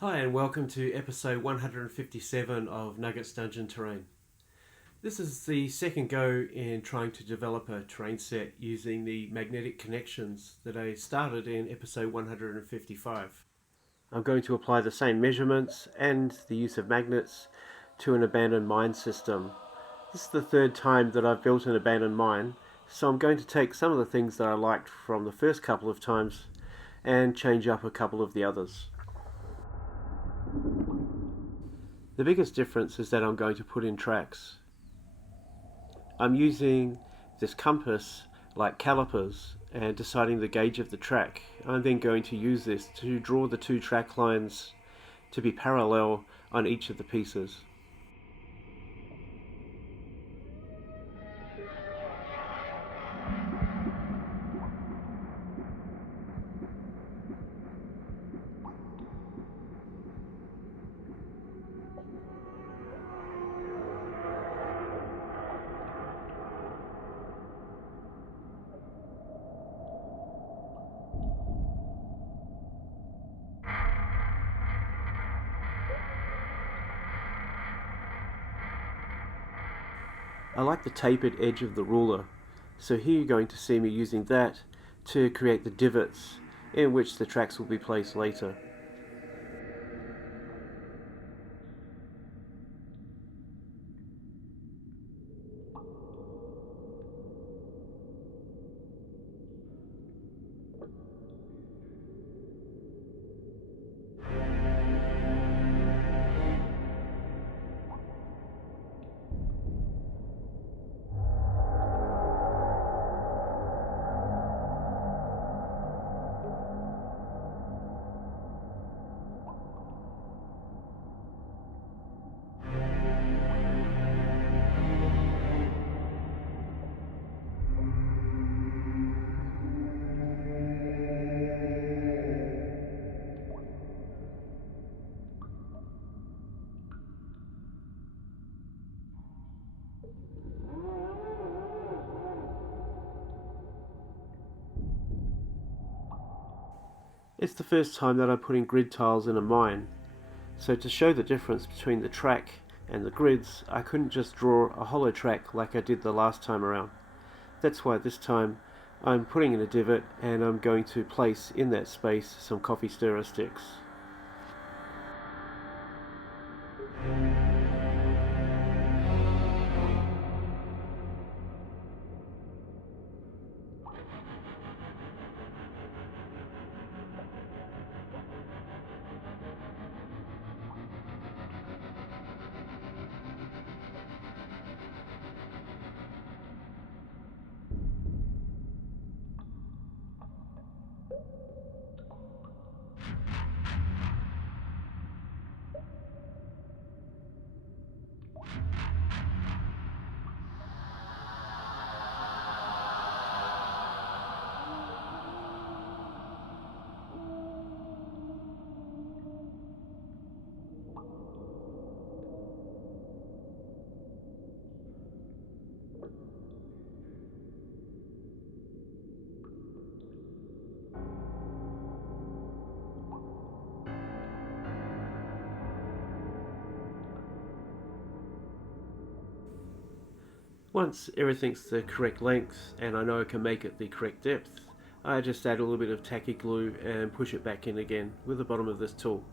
Hi and welcome to episode 157 of Nugget's Dungeon Terrain. This is the second go in trying to develop a terrain set using the magnetic connections that I started in episode 155. I'm going to apply the same measurements and the use of magnets to an abandoned mine system. This is the third time that I've built an abandoned mine, so I'm going to take some of the things that I liked from the first couple of times and change up a couple of the others. The biggest difference is that I'm going to put in tracks. I'm using this compass like calipers and deciding the gauge of the track. I'm then going to use this to draw the two track lines to be parallel on each of the pieces. I like the tapered edge of the ruler, so here you're going to see me using that to create the divots in which the tracks will be placed later. It's the first time that I'm putting grid tiles in a mine, so to show the difference between the track and the grids, I couldn't just draw a hollow track like I did the last time around. That's why this time I'm putting in a divot and I'm going to place in that space some coffee stirrer sticks. Once everything's the correct length and I know I can make it the correct depth, I just add a little bit of tacky glue and push it back in again with the bottom of this tool.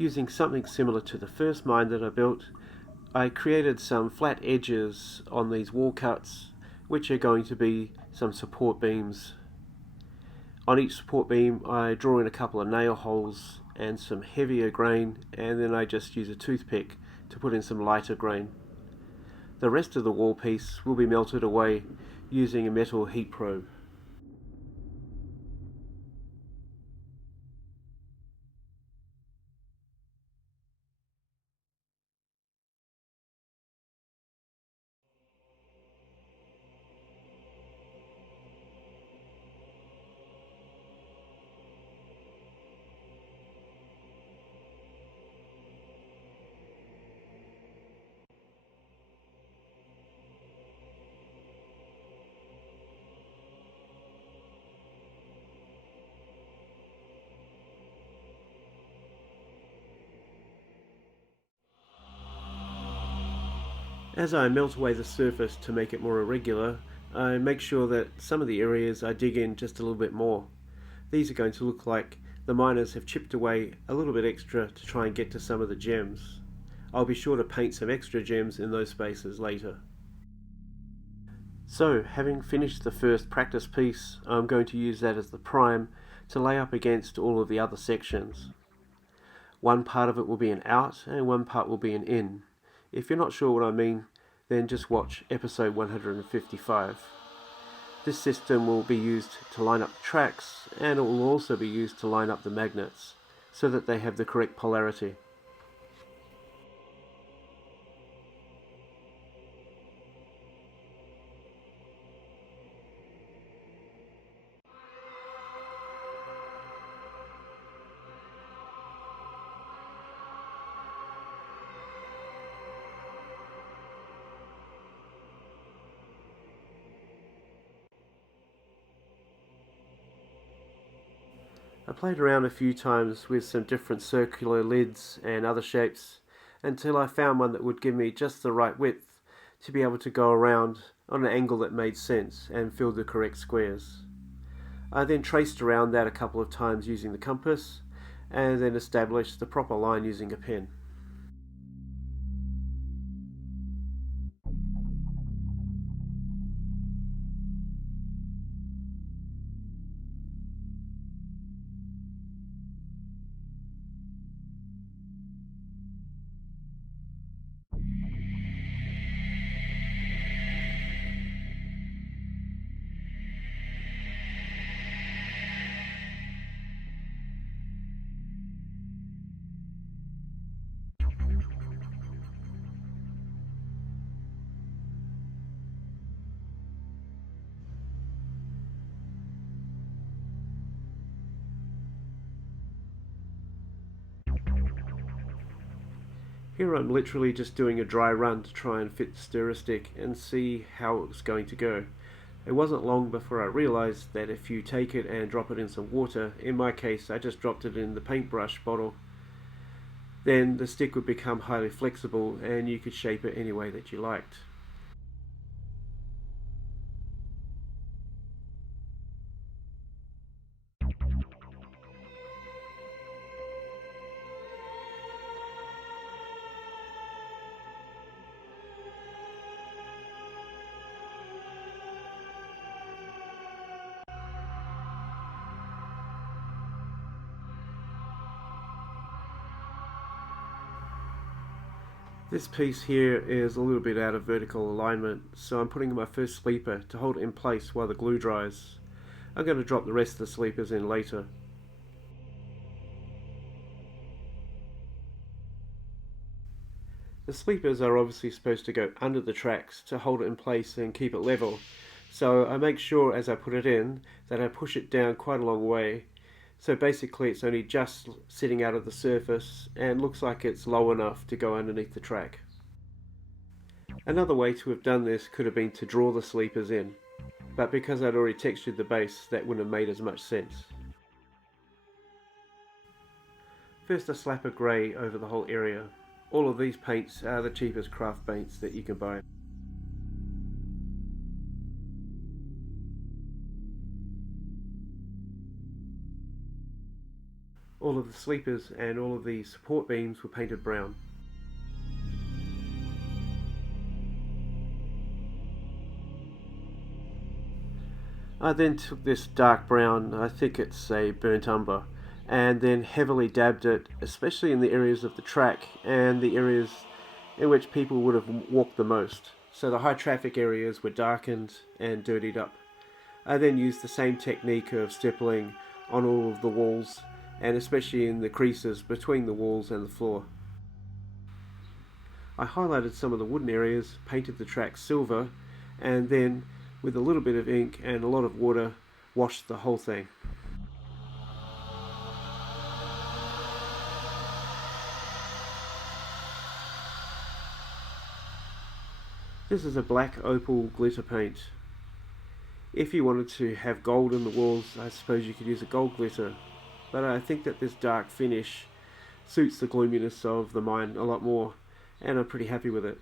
Using something similar to the first mine that I built, I created some flat edges on these wall cuts, which are going to be some support beams. On each support beam I draw in a couple of nail holes and some heavier grain, and then I just use a toothpick to put in some lighter grain. The rest of the wall piece will be melted away using a metal heat probe. As I melt away the surface to make it more irregular, I make sure that some of the areas I dig in just a little bit more. These are going to look like the miners have chipped away a little bit extra to try and get to some of the gems. I'll be sure to paint some extra gems in those spaces later. So, having finished the first practice piece, I'm going to use that as the prime to lay up against all of the other sections. One part of it will be an out and one part will be an in. If you're not sure what I mean, then just watch episode 155. This system will be used to line up the tracks, and it will also be used to line up the magnets so that they have the correct polarity. I played around a few times with some different circular lids and other shapes until I found one that would give me just the right width to be able to go around on an angle that made sense and fill the correct squares. I then traced around that a couple of times using the compass and then established the proper line using a pen. Here I'm literally just doing a dry run to try and fit the stirrer stick and see how it was going to go. It wasn't long before I realised that if you take it and drop it in some water, in my case I just dropped it in the paintbrush bottle, then the stick would become highly flexible and you could shape it any way that you liked. This piece here is a little bit out of vertical alignment, so I'm putting in my first sleeper to hold it in place while the glue dries. I'm going to drop the rest of the sleepers in later. The sleepers are obviously supposed to go under the tracks to hold it in place and keep it level, so I make sure as I put it in that I push it down quite a long way, so basically it's only just sitting out of the surface and looks like it's low enough to go underneath the track. Another way to have done this could have been to draw the sleepers in, but because I'd already textured the base, that wouldn't have made as much sense. First I slap a grey over the whole area. All of these paints are the cheapest craft paints that you can buy. All of the sleepers and all of the support beams were painted brown. I then took this dark brown, I think it's a burnt umber, and then heavily dabbed it, especially in the areas of the track and the areas in which people would have walked the most. So the high traffic areas were darkened and dirtied up. I then used the same technique of stippling on all of the walls, and especially in the creases between the walls and the floor. I highlighted some of the wooden areas, painted the track silver, and then, with a little bit of ink and a lot of water, washed the whole thing. This is a black opal glitter paint. If you wanted to have gold in the walls, I suppose you could use a gold glitter, but I think that this dark finish suits the gloominess of the mine a lot more, and I'm pretty happy with it.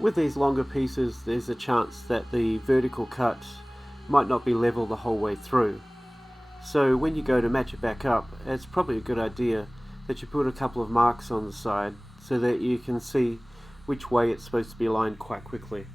With these longer pieces, there's a chance that the vertical cut might not be level the whole way through. So when you go to match it back up, it's probably a good idea that you put a couple of marks on the side so that you can see which way it's supposed to be aligned quite quickly.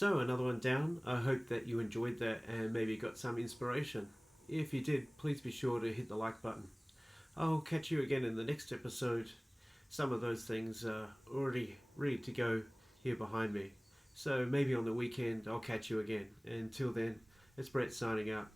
So, another one down. I hope that you enjoyed that and maybe got some inspiration. If you did, please be sure to hit the like button. I'll catch you again in the next episode. Some of those things are already ready to go here behind me. So maybe on the weekend I'll catch you again. Until then, it's Brett signing out.